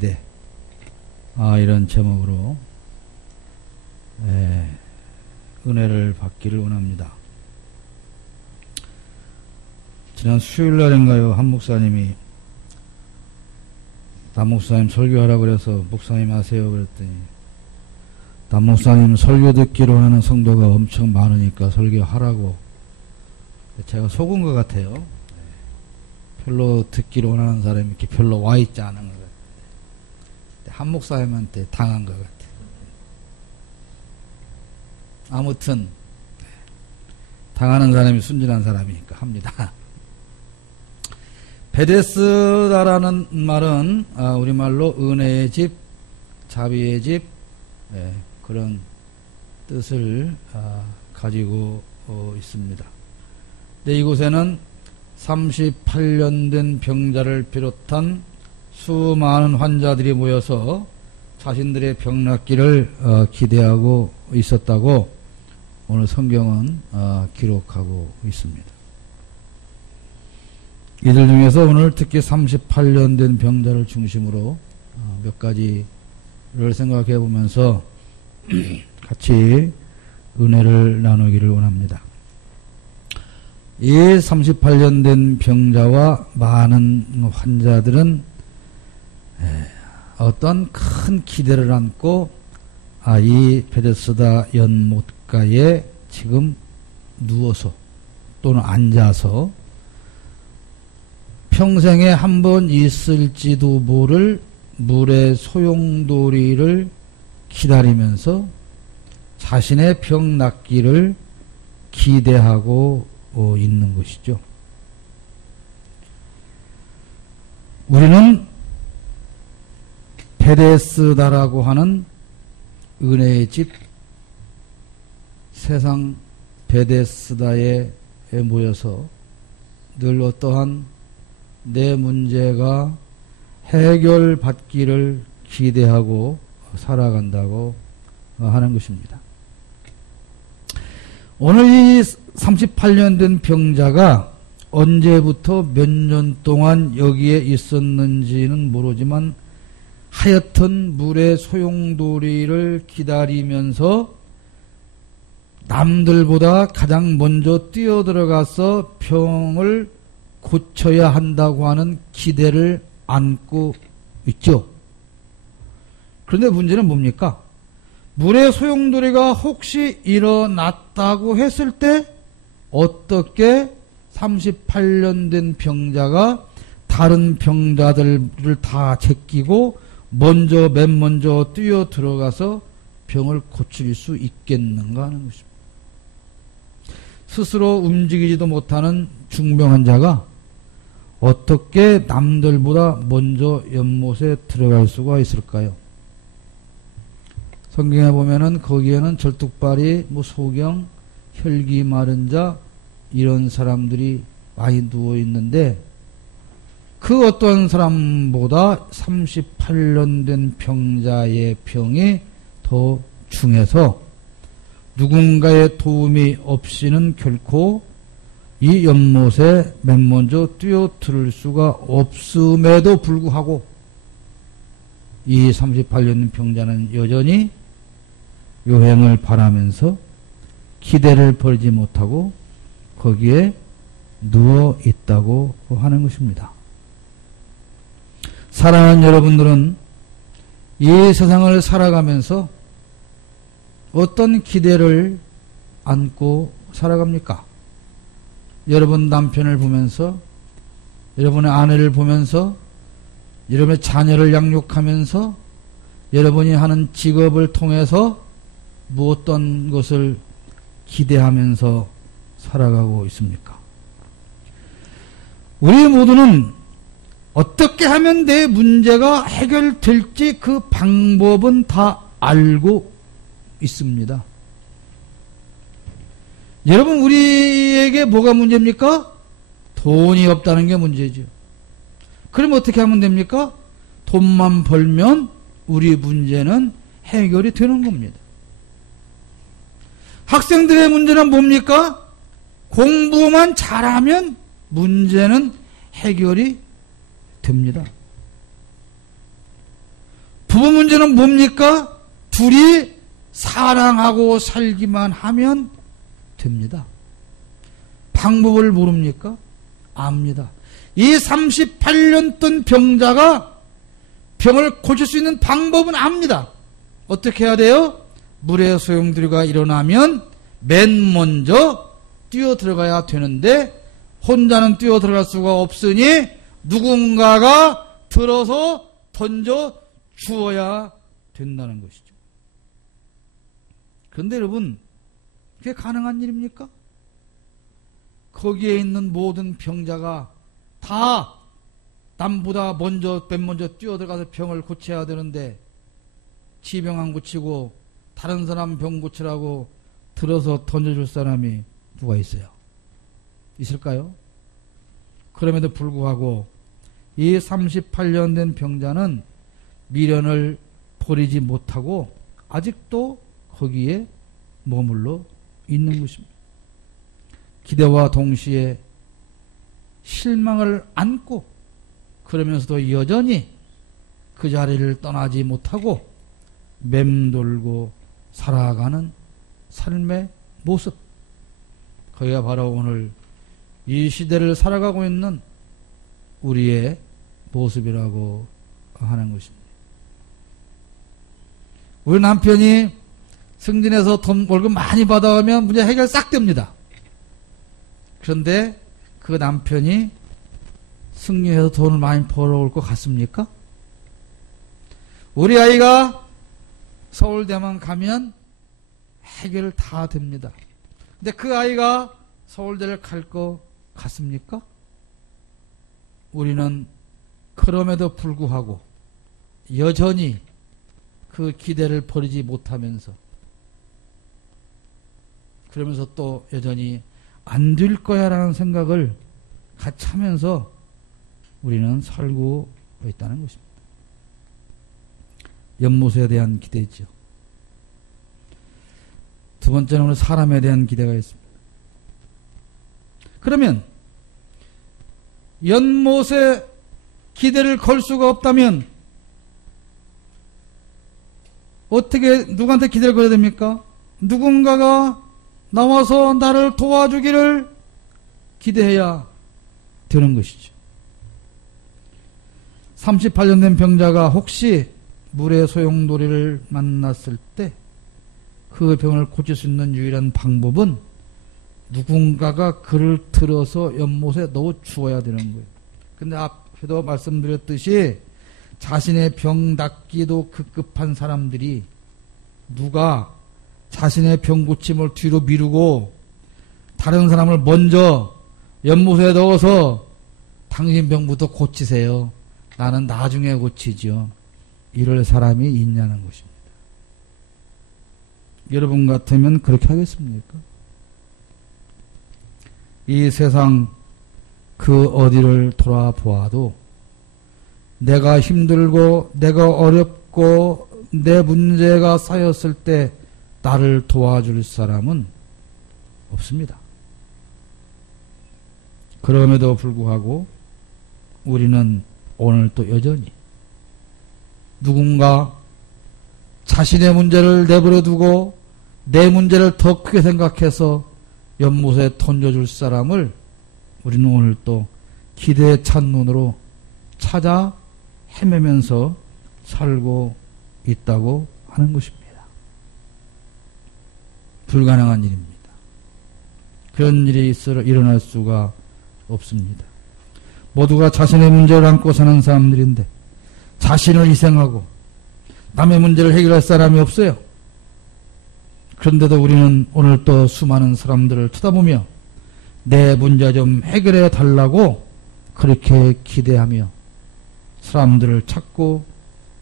네. 이런 제목으로 은혜를 받기를 원합니다. 지난 수요일 날인가요? 한 목사님이 남 목사님 설교하라고 그래서 목사님 하세요 그랬더니 남 목사님 설교 듣기로 하는 성도가 엄청 많으니까 설교하라고. 제가 속은 것 같아요. 별로 듣기로 원하는 사람이 이렇게 별로 와 있지 않은 것 같아요. 한 목사님한테 당한 것 같아요. 아무튼 당하는 사람이 순진한 사람이니까 합니다. 베데스다라는 말은 우리말로 은혜의 집, 자비의 집, 그런 뜻을 가지고 있습니다. 근데 이곳에는 38년 된 병자를 비롯한 수많은 환자들이 모여서 자신들의 병 낫기를 기대하고 있었다고 오늘 성경은 기록하고 있습니다. 이들 중에서 오늘 특히 38년 된 병자를 중심으로 몇 가지를 생각해 보면서 같이 은혜를 나누기를 원합니다. 이 38년 된 병자와 많은 환자들은 어떤 큰 기대를 안고 이 베데스다 연못가에 지금 누워서 또는 앉아서 평생에 한 번 있을지도 모를 물의 소용돌이를 기다리면서 자신의 병 낫기를 기대하고 있는 것이죠. 우리는 베데스다라고 하는 은혜의 집, 세상 베데스다에 모여서 늘 어떠한 내 문제가 해결받기를 기대하고 살아간다고 하는 것입니다. 오늘 이 38년 된 병자가 언제부터 몇 년 동안 여기에 있었는지는 모르지만 하여튼 물의 소용돌이를 기다리면서 남들보다 가장 먼저 뛰어들어가서 병을 고쳐야 한다고 하는 기대를 안고 있죠. 그런데 문제는 뭡니까? 물의 소용돌이가 혹시 일어났다고 했을 때 어떻게 38년 된 병자가 다른 병자들을 다 제끼고 맨 먼저 뛰어 들어가서 병을 고칠 수 있겠는가 하는 것입니다. 스스로 움직이지도 못하는 중병 환자가 어떻게 남들보다 먼저 연못에 들어갈 수가 있을까요? 성경에 보면은 거기에는 절뚝발이, 소경, 혈기 마른 자 이런 사람들이 많이 누워 있는데 그 어떤 사람보다 38년 된 병자의 병이 더 중해서 누군가의 도움이 없이는 결코 이 연못에 맨 먼저 뛰어들 수가 없음에도 불구하고 이 38년 된 병자는 여전히 요행을 바라면서 기대를 버리지 못하고 거기에 누워 있다고 하는 것입니다. 사랑하는 여러분들은 이 세상을 살아가면서 어떤 기대를 안고 살아갑니까? 여러분 남편을 보면서, 여러분의 아내를 보면서, 여러분의 자녀를 양육하면서, 여러분이 하는 직업을 통해서 무엇던 것을 기대하면서 살아가고 있습니까? 우리 모두는 어떻게 하면 내 문제가 해결될지 그 방법은 다 알고 있습니다. 여러분, 우리에게 뭐가 문제입니까? 돈이 없다는 게 문제죠. 그럼 어떻게 하면 됩니까? 돈만 벌면 우리 문제는 해결이 되는 겁니다. 학생들의 문제는 뭡니까? 공부만 잘하면 문제는 해결이 됩니다. 부부 문제는 뭡니까? 둘이 사랑하고 살기만 하면 됩니다. 방법을 모릅니까? 압니다. 이 38년 던 병자가 병을 고칠 수 있는 방법은 압니다. 어떻게 해야 돼요? 물의 소용돌이가 일어나면 맨 먼저 뛰어 들어가야 되는데 혼자는 뛰어 들어갈 수가 없으니 누군가가 들어서 던져 주어야 된다는 것이죠. 그런데 여러분, 그게 가능한 일입니까? 거기에 있는 모든 병자가 다 남보다 맨 먼저 뛰어들어가서 병을 고쳐야 되는데 지병 안 고치고 다른 사람 병 고치라고 들어서 던져줄 사람이 누가 있어요? 있을까요? 그럼에도 불구하고 이 38년 된 병자는 미련을 버리지 못하고 아직도 거기에 머물러 있는 것입니다. 기대와 동시에 실망을 안고 그러면서도 여전히 그 자리를 떠나지 못하고 맴돌고 살아가는 삶의 모습, 거기가 바로 오늘 이 시대를 살아가고 있는 우리의 모습이라고 하는 것입니다. 우리 남편이 승진해서 돈 월급 많이 받아오면 문제 해결 싹 됩니다. 그런데 그 남편이 승리해서 돈을 많이 벌어올 것 같습니까? 우리 아이가 서울대만 가면 해결 다 됩니다. 근데 그 아이가 서울대를 갈 것 같습니까? 우리는 그럼에도 불구하고 여전히 그 기대를 버리지 못하면서 그러면서 또 여전히 안 될 거야 라는 생각을 같이 하면서 우리는 살고 있다는 것입니다. 연못에 대한 기대죠. 두 번째는 오늘 사람에 대한 기대가 있습니다. 그러면 연못에 기대를 걸 수가 없다면 어떻게 누구한테 기대를 걸어야 됩니까? 누군가가 나와서 나를 도와주기를 기대해야 되는 것이죠. 38년 된 병자가 혹시 물의 소용돌이를 만났을 때 그 병을 고칠 수 있는 유일한 방법은 누군가가 그를 들어서 연못에 넣어 주어야 되는 거예요. 근데 앞에도 말씀드렸듯이 자신의 병 낫기도 급급한 사람들이 누가 자신의 병 고침을 뒤로 미루고 다른 사람을 먼저 연못에 넣어서 당신 병부터 고치세요. 나는 나중에 고치죠. 이럴 사람이 있냐는 것입니다. 여러분 같으면 그렇게 하겠습니까? 이 세상 그 어디를 돌아보아도 내가 힘들고 내가 어렵고 내 문제가 쌓였을 때 나를 도와줄 사람은 없습니다. 그럼에도 불구하고 우리는 오늘 또 여전히 누군가 자신의 문제를 내버려 두고 내 문제를 더 크게 생각해서 연못에 던져줄 사람을 우리는 오늘 또 기대에 찬 눈으로 찾아 헤매면서 살고 있다고 하는 것입니다. 불가능한 일입니다. 그런 일이 일어날 수가 없습니다. 모두가 자신의 문제를 안고 사는 사람들인데 자신을 희생하고 남의 문제를 해결할 사람이 없어요. 그런데도 우리는 오늘 또 수많은 사람들을 쳐다보며 내 문제 좀 해결해 달라고 그렇게 기대하며 사람들을 찾고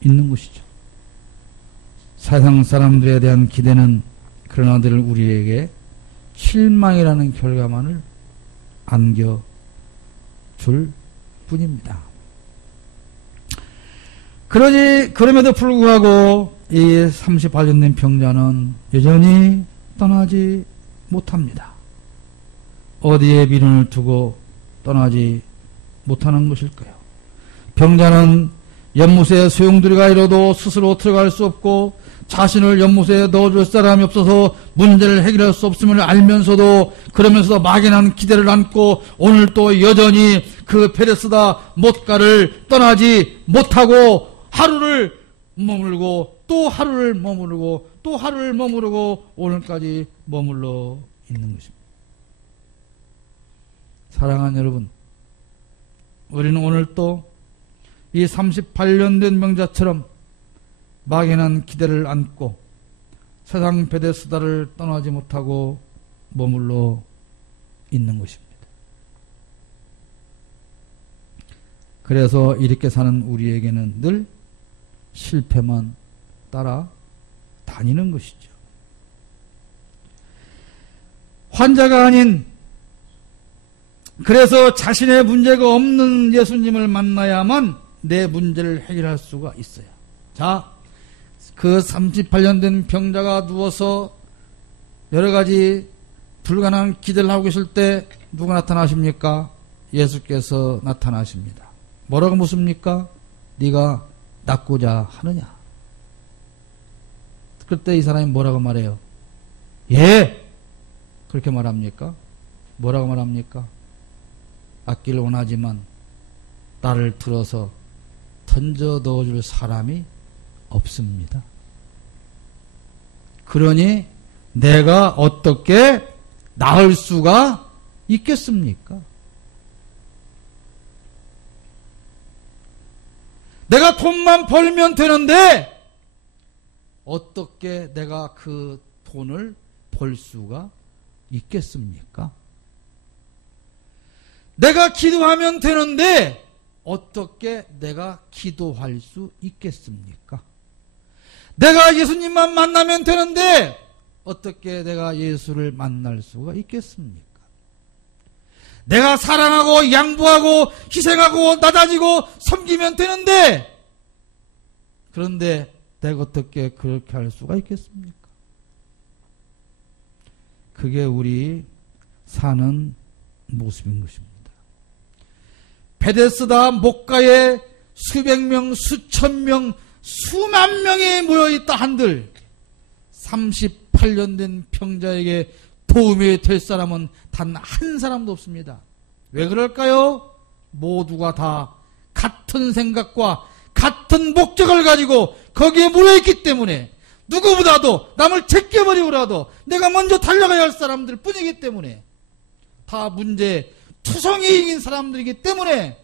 있는 것이죠. 세상 사람들에 대한 기대는 그러나 늘 우리에게 실망이라는 결과만을 안겨줄 뿐입니다. 그럼에도 불구하고 이 38년 된 병자는 여전히 떠나지 못합니다. 어디에 미련을 두고 떠나지 못하는 것일까요? 병자는 연못에 소용돌이가 이뤄도 스스로 들어갈 수 없고 자신을 연못에 넣어줄 사람이 없어서 문제를 해결할 수 없음을 알면서도 그러면서도 막연한 기대를 안고 오늘 또 여전히 그 베데스다 못가를 떠나지 못하고 하루를 머물고 또 하루를 머무르고 또 하루를 머무르고 오늘까지 머물러 있는 것입니다. 사랑하는 여러분, 우리는 오늘 또 이 38년 된 명자처럼 막연한 기대를 안고 세상 베데스다를 떠나지 못하고 머물러 있는 것입니다. 그래서 이렇게 사는 우리에게는 늘 실패만 따라 다니는 것이죠. 환자가 아닌, 그래서 자신의 문제가 없는 예수님을 만나야만 내 문제를 해결할 수가 있어요. 자, 그 38년 된 병자가 누워서 여러 가지 불가능한 기대를 하고 계실 때 누가 나타나십니까? 예수께서 나타나십니다. 뭐라고 묻습니까? 네가 낫고자 하느냐? 그때 이 사람이 뭐라고 말해요? 예! 그렇게 말합니까? 뭐라고 말합니까? 낫기를 원하지만 나를 들어서 던져 넣어줄 사람이 없습니다. 그러니 내가 어떻게 나을 수가 있겠습니까? 내가 돈만 벌면 되는데 어떻게 내가 그 돈을 벌 수가 있겠습니까? 내가 기도하면 되는데 어떻게 내가 기도할 수 있겠습니까? 내가 예수님만 만나면 되는데 어떻게 내가 예수를 만날 수가 있겠습니까? 내가 사랑하고 양보하고 희생하고 낮아지고 섬기면 되는데 그런데 내가 어떻게 그렇게 할 수가 있겠습니까? 그게 우리 사는 모습인 것입니다. 베데스다 목가에 수백 명, 수천 명, 수만 명이 모여있다 한들 38년 된 병자에게 도움이 될 사람은 단 한 사람도 없습니다. 왜 그럴까요? 모두가 다 같은 생각과 같은 목적을 가지고 거기에 모여있기 때문에 누구보다도 남을 제껴버리고라도 내가 먼저 달려가야 할 사람들 뿐이기 때문에 다 문제 투성이인 사람들이기 때문에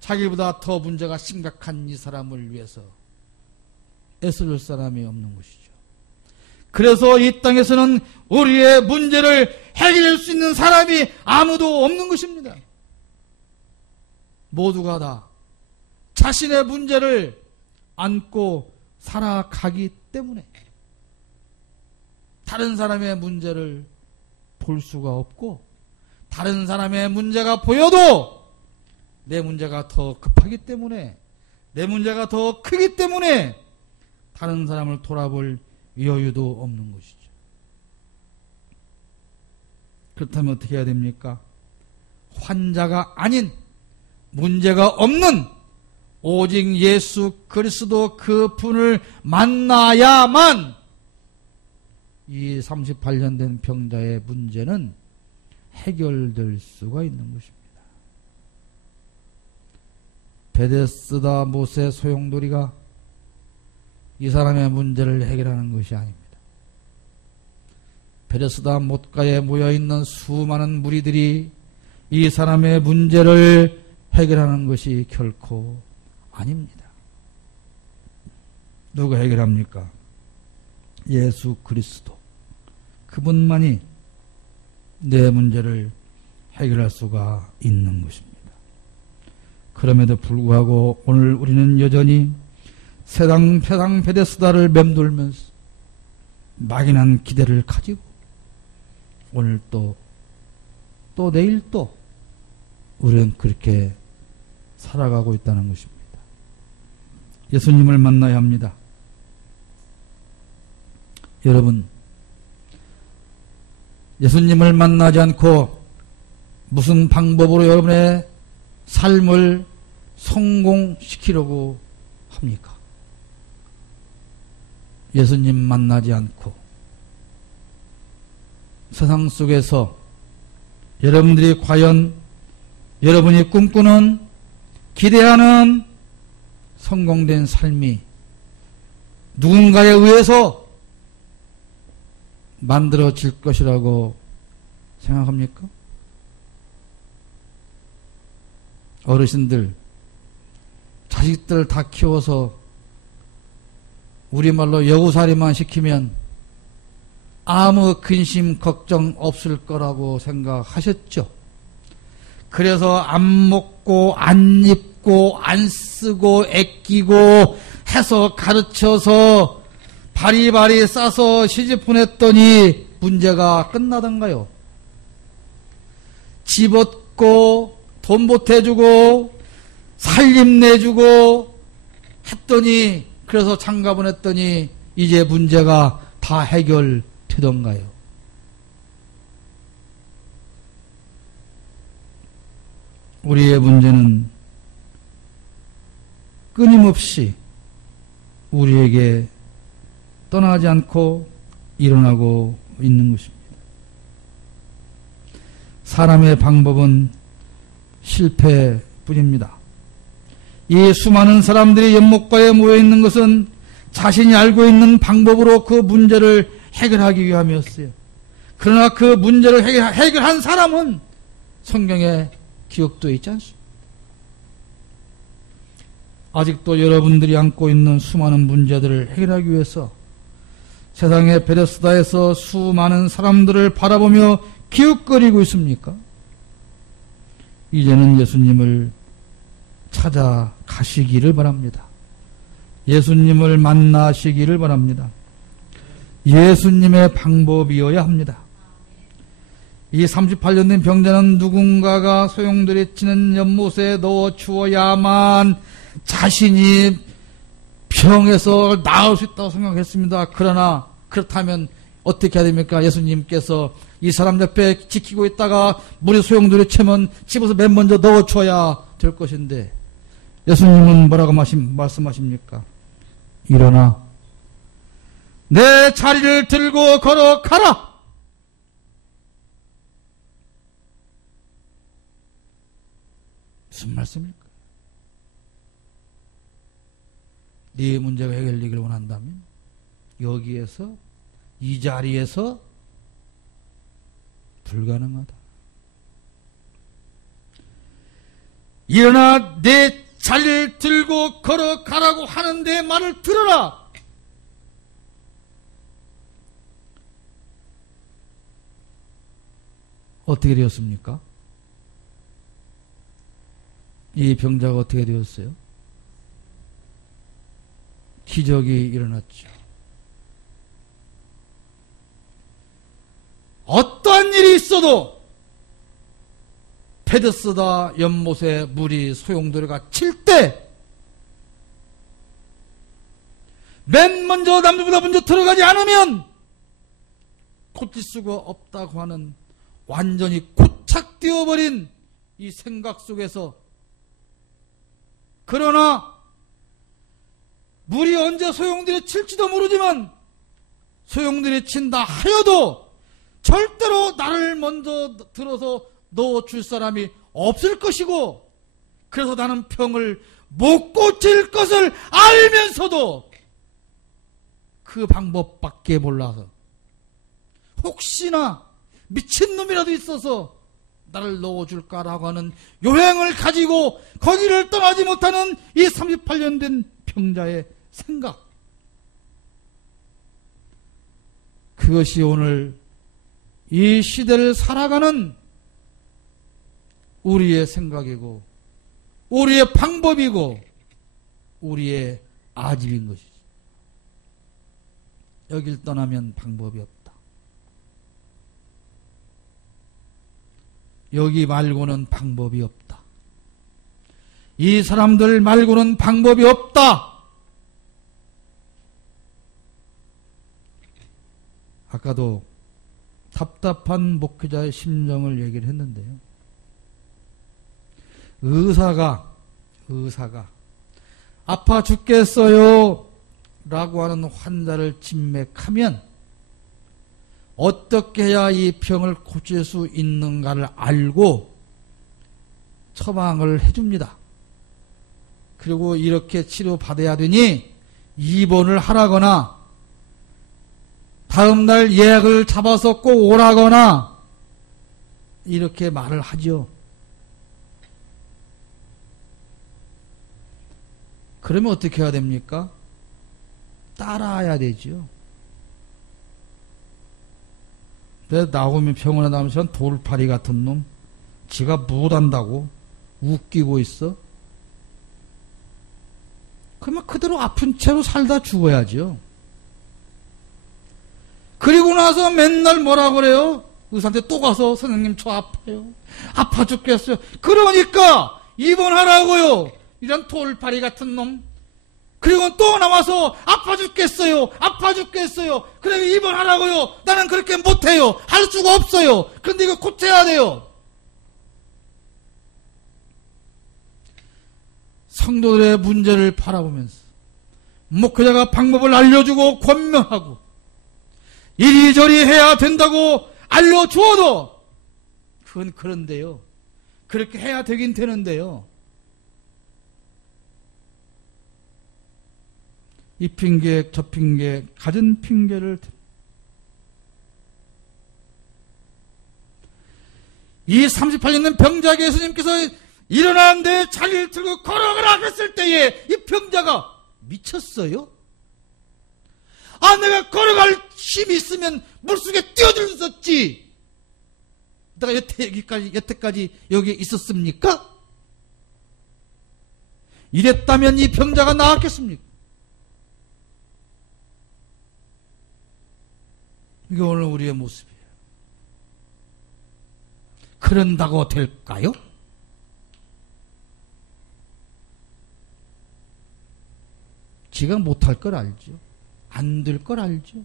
자기보다 더 문제가 심각한 이 사람을 위해서 애써줄 사람이 없는 것이죠. 그래서 이 땅에서는 우리의 문제를 해결할 수 있는 사람이 아무도 없는 것입니다. 모두가 다 자신의 문제를 안고 살아가기 때문에 다른 사람의 문제를 볼 수가 없고 다른 사람의 문제가 보여도 내 문제가 더 급하기 때문에 내 문제가 더 크기 때문에 다른 사람을 돌아볼 여유도 없는 것이죠. 그렇다면 어떻게 해야 됩니까? 환자가 아닌 문제가 없는 오직 예수 그리스도 그분을 만나야만 이 38년 된 병자의 문제는 해결될 수가 있는 것입니다. 베데스다 못의 소용돌이가 이 사람의 문제를 해결하는 것이 아닙니다. 베데스다 못가에 모여있는 수많은 무리들이 이 사람의 문제를 해결하는 것이 결코 아닙니다. 누가 해결합니까? 예수 그리스도. 그분만이 내 문제를 해결할 수가 있는 것입니다. 그럼에도 불구하고 오늘 우리는 여전히 세상 베데스다를 맴돌면서 막연한 기대를 가지고 오늘 또 내일 또 우리는 그렇게 살아가고 있다는 것입니다. 예수님을 만나야 합니다. 여러분, 예수님을 만나지 않고 무슨 방법으로 여러분의 삶을 성공시키려고 합니까? 예수님 만나지 않고 세상 속에서 여러분들이 과연 여러분이 꿈꾸는 기대하는 성공된 삶이 누군가에 의해서 만들어질 것이라고 생각합니까? 어르신들, 자식들 다 키워서 우리말로 여구살이만 시키면 아무 근심 걱정 없을 거라고 생각하셨죠. 그래서 안 먹고 안 입고 안 쓰고 애끼고 해서 가르쳐서 바리바리 싸서 시집 보냈더니 문제가 끝나던가요? 집 얻고 돈 보태주고 살림 내주고 했더니, 그래서 장가 보냈더니 이제 문제가 다 해결되던가요? 우리의 문제는 끊임없이 우리에게 떠나지 않고 일어나고 있는 것입니다. 사람의 방법은 실패뿐입니다. 이 수많은 사람들이 연못가에 모여있는 것은 자신이 알고 있는 방법으로 그 문제를 해결하기 위함이었어요. 그러나 그 문제를 해결한 사람은 성경에 기억되어 있지 않습니다. 아직도 여러분들이 안고 있는 수많은 문제들을 해결하기 위해서 세상의 베데스다에서 수많은 사람들을 바라보며 기웃거리고 있습니까? 이제는 예수님을 찾아가시기를 바랍니다. 예수님을 만나시기를 바랍니다. 예수님의 방법이어야 합니다. 이 38년 된 병자는 누군가가 소용돌이 치는 연못에 넣어 주어야만 자신이 병에서 나을 수 있다고 생각했습니다. 그러나 그렇다면 어떻게 해야 됩니까? 예수님께서 이 사람 옆에 지키고 있다가 물이 소용돌이 치면 집어서 맨 먼저 넣어줘야 될 것인데, 예수님은 뭐라고 말씀하십니까? 일어나 내 자리를 들고 걸어가라. 무슨 말씀일까? 네 문제가 해결되기를 원한다면 여기에서, 이 자리에서 불가능하다. 일어나 내 자리를 들고 걸어가라고 하는데 말을 들어라. 어떻게 되었습니까? 이 병자가 어떻게 되었어요? 기적이 일어났죠. 어떠한 일이 있어도 베데스다 연못에 물이 소용돌이가 칠 때 맨 먼저 남들보다 먼저 들어가지 않으면 고칠 수가 없다고 하는 완전히 고착되어 버린 이 생각 속에서, 그러나 물이 언제 소용돌이 칠지도 모르지만 소용돌이 친다 하여도 절대로 나를 먼저 들어서 넣어줄 사람이 없을 것이고, 그래서 나는 병을 못 고칠 것을 알면서도 그 방법밖에 몰라서 혹시나 미친놈이라도 있어서 나를 넣어줄까라고 하는 요행을 가지고 거기를 떠나지 못하는 이 38년 된 병자의 생각, 그것이 오늘 이 시대를 살아가는 우리의 생각이고 우리의 방법이고 우리의 아집인 것이지. 여길 떠나면 방법이 없다. 여기 말고는 방법이 없다. 이 사람들 말고는 방법이 없다. 아까도 답답한 목회자의 심정을 얘기를 했는데요. 의사가 의사가 아파 죽겠어요 라고 하는 환자를 진맥하면 어떻게 해야 이 병을 고칠 수 있는가를 알고 처방을 해줍니다. 그리고 이렇게 치료받아야 되니 입원을 하라거나 다음날 예약을 잡아서 꼭 오라거나 이렇게 말을 하죠. 그러면 어떻게 해야 됩니까? 따라야 되죠. 나오면 병원에 나오면 전 돌팔이 같은 놈, 지가 못한다고 웃기고 있어. 그러면 그대로 아픈 채로 살다 죽어야죠. 그리고 나서 맨날 뭐라 그래요? 의사한테 또 가서 선생님 저 아파요. 아파 죽겠어요. 그러니까 입원하라고요. 이런 돌팔이 같은 놈. 그리고 또 나와서 아파 죽겠어요. 아파 죽겠어요. 그래 입원하라고요. 나는 그렇게 못해요. 할 수가 없어요. 근데 이거 고쳐야 돼요. 성도들의 문제를 바라보면서 목회자가 방법을 알려주고 권면하고 이리저리 해야 된다고 알려주어도 그건 그런데요. 그렇게 해야 되긴 되는데요. 이 핑계 저 핑계 가진 핑계를 이 38년 된 병자 예수님께서 일어나는데 자리를 들고 걸어가라 했을 때에 이 병자가 미쳤어요? 아, 내가 걸어갈 힘이 있으면 물속에 뛰어들 수 있었지. 내가 여태까지 여기에 있었습니까? 이랬다면 이 병자가 나았겠습니까? 이게 오늘 우리의 모습이에요. 그런다고 될까요? 지가 못할 걸 알죠. 안 될 걸 알죠.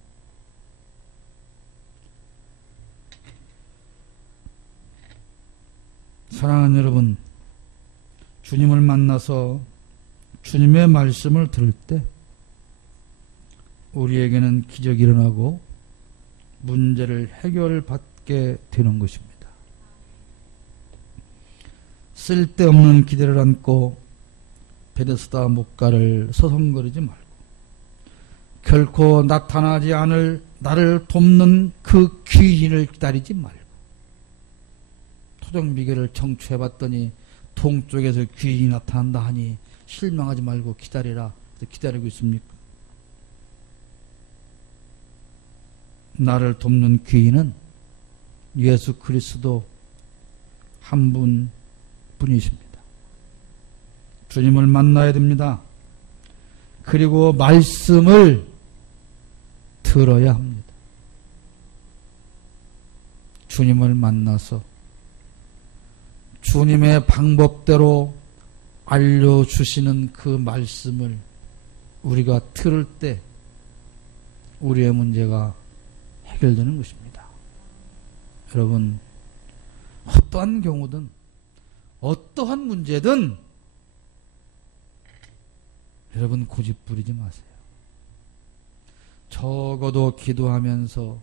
사랑하는 여러분, 주님을 만나서 주님의 말씀을 들을 때 우리에게는 기적이 일어나고 문제를 해결받게 되는 것입니다. 쓸데없는 기대를 안고 베데스다 목가를 서성거리지 말고 결코 나타나지 않을 나를 돕는 그 귀인을 기다리지 말고 토종미개를 청취해봤더니 동쪽에서 귀인이 나타난다 하니 실망하지 말고 기다리라. 기다리고 있습니까? 나를 돕는 귀인은 예수 그리스도 한 분뿐이십니다. 주님을 만나야 됩니다. 그리고 말씀을 들어야 합니다. 주님을 만나서 주님의 방법대로 알려주시는 그 말씀을 우리가 들을 때 우리의 문제가 해결되는 것입니다. 여러분, 어떠한 경우든 어떠한 문제든 여러분 고집 부리지 마세요. 적어도 기도하면서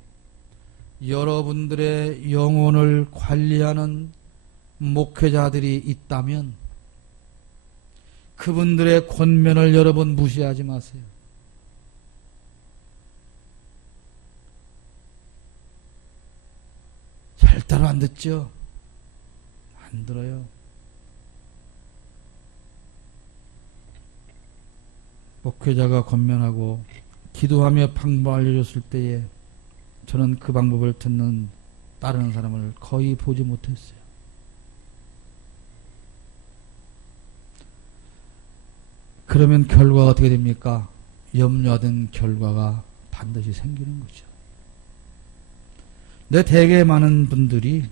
여러분들의 영혼을 관리하는 목회자들이 있다면 그분들의 권면을 여러분 무시하지 마세요. 절대로 안 듣죠? 안 들어요. 목회자가 권면하고 기도하며 방법 알려줬을 때에 저는 그 방법을 따르는 사람을 거의 보지 못했어요. 그러면 결과가 어떻게 됩니까? 염려하던 결과가 반드시 생기는 거죠. 되게 많은 분들이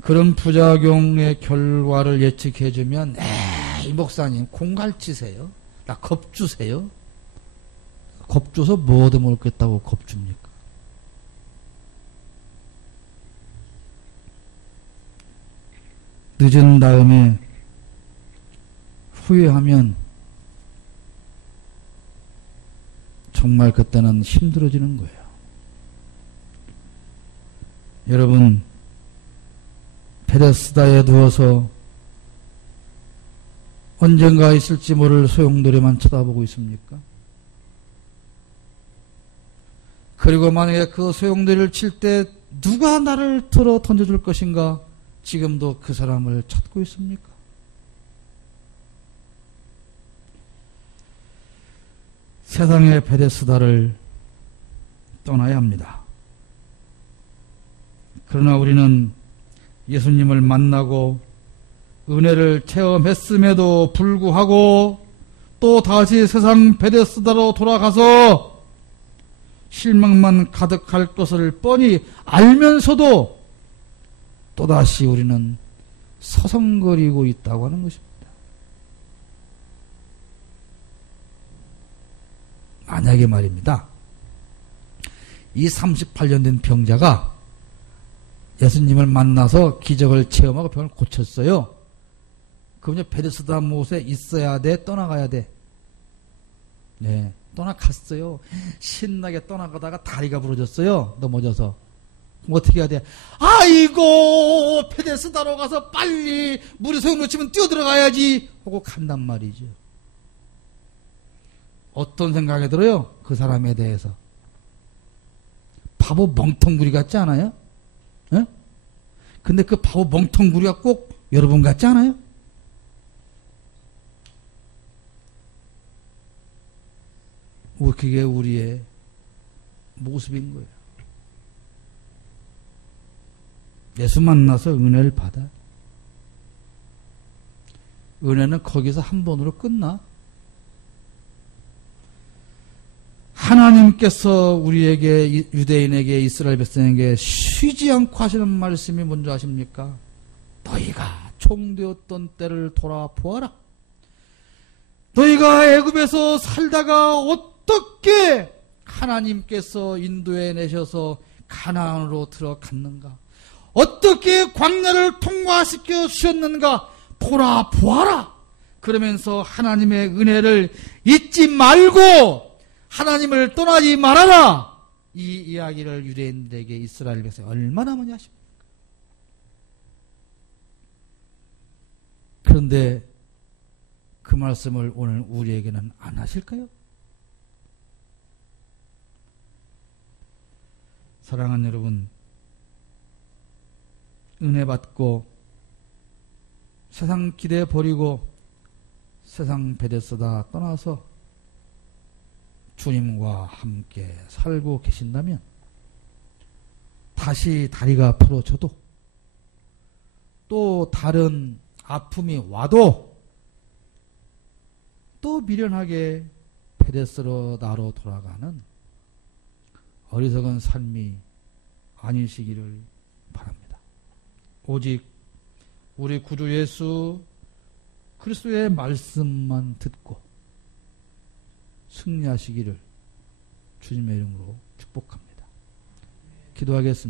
그런 부작용의 결과를 예측해주면 이 목사님 공갈치세요? 나 겁주세요? 겁줘서 뭐 얻어먹겠다고 겁줍니까? 늦은 다음에 후회하면 정말 그때는 힘들어지는 거예요. 여러분, 베데스다에 누워서 언젠가 있을지 모를 소용돌이만 쳐다보고 있습니까? 그리고 만약에 그 소용돌이를 칠 때 누가 나를 들어 던져줄 것인가? 지금도 그 사람을 찾고 있습니까? 세상의 베데스다를 떠나야 합니다. 그러나 우리는 예수님을 만나고 은혜를 체험했음에도 불구하고 또 다시 세상 베데스다로 돌아가서 실망만 가득할 것을 뻔히 알면서도 또다시 우리는 서성거리고 있다고 하는 것입니다. 만약에 말입니다. 이 38년 된 병자가 예수님을 만나서 기적을 체험하고 병을 고쳤어요. 그럼 베데스다 못에 있어야 돼? 떠나가야 돼? 네, 떠나갔어요. 신나게 떠나가다가 다리가 부러졌어요. 넘어져서. 그럼 어떻게 해야 돼? 아이고, 베데스다로 가서 빨리 물에 소용 놓치면 뛰어들어가야지 하고 간단 말이죠. 어떤 생각이 들어요? 그 사람에 대해서. 바보 멍텅구리 같지 않아요? 예? 근데 그 바보 멍텅구리가 꼭 여러분 같지 않아요? 그게 우리의 모습인 거예요. 예수 만나서 은혜를 받아. 은혜는 거기서 한 번으로 끝나? 하나님께서 우리에게, 유대인에게, 이스라엘 백성에게 쉬지 않고 하시는 말씀이 뭔지 아십니까? 너희가 총되었던 때를 돌아보아라. 너희가 애굽에서 살다가 어떻게 하나님께서 인도해 내셔서 가나안으로 들어갔는가? 어떻게 광야를 통과시켜 주셨는가? 돌아보아라. 그러면서 하나님의 은혜를 잊지 말고 하나님을 떠나지 말아라. 이 이야기를 유대인들에게 이스라엘 백성이 얼마나 많이 하십니까? 그런데 그 말씀을 오늘 우리에게는 안 하실까요? 사랑하는 여러분, 은혜 받고 세상 기대 버리고 세상 베데스다 떠나서 주님과 함께 살고 계신다면 다시 다리가 부러져도 또 다른 아픔이 와도 또 미련하게 베데스다로 돌아가는 어리석은 삶이 아니시기를 바랍니다. 오직 우리 구주 예수 그리스도의 말씀만 듣고 승리하시기를 주님의 이름으로 축복합니다. 기도하겠습니다.